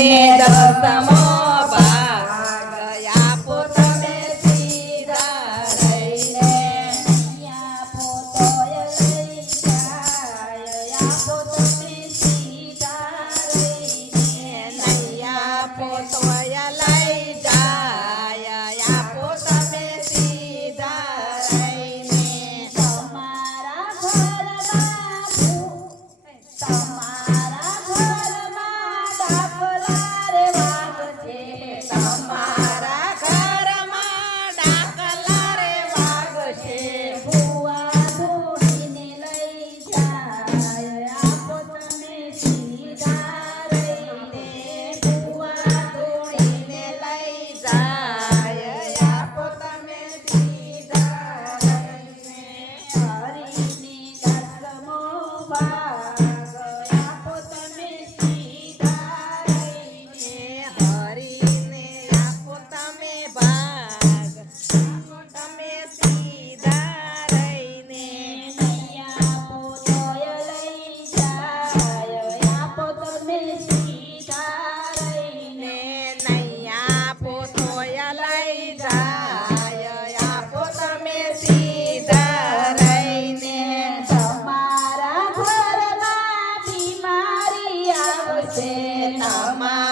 તે દસમો ભાગ આપો તમે સીધા રહીને આપો તોય લઈ જાય આપો તમે સીધા રહીને નહીં આપો તોય લઈ જાય આપો તમે સીધા રહીને તમારા ઘરમાં દાખલા રે વાગશે તમારા ઘરમાં ડાકલા રે વાગશે ભુવા ધોડીને લઈ જાય આપો તમે સીધા રહીને ભુવા ધોળીને લઈ જાય આપો તમે સીધા રહીને હરીને દસમો ભાગ આપો તમે સીધા રહીને હરીને આપો તમે ભાગ આપો તમે સીધા રહીને નહીં આપો તોય લઈ જાય આપો તમે સીધા રહીને નહીં આપો તોય લઈ જાય આપો તમે સીધા રહીને તમારા ઘરમાં બીમારી આવશે તમારા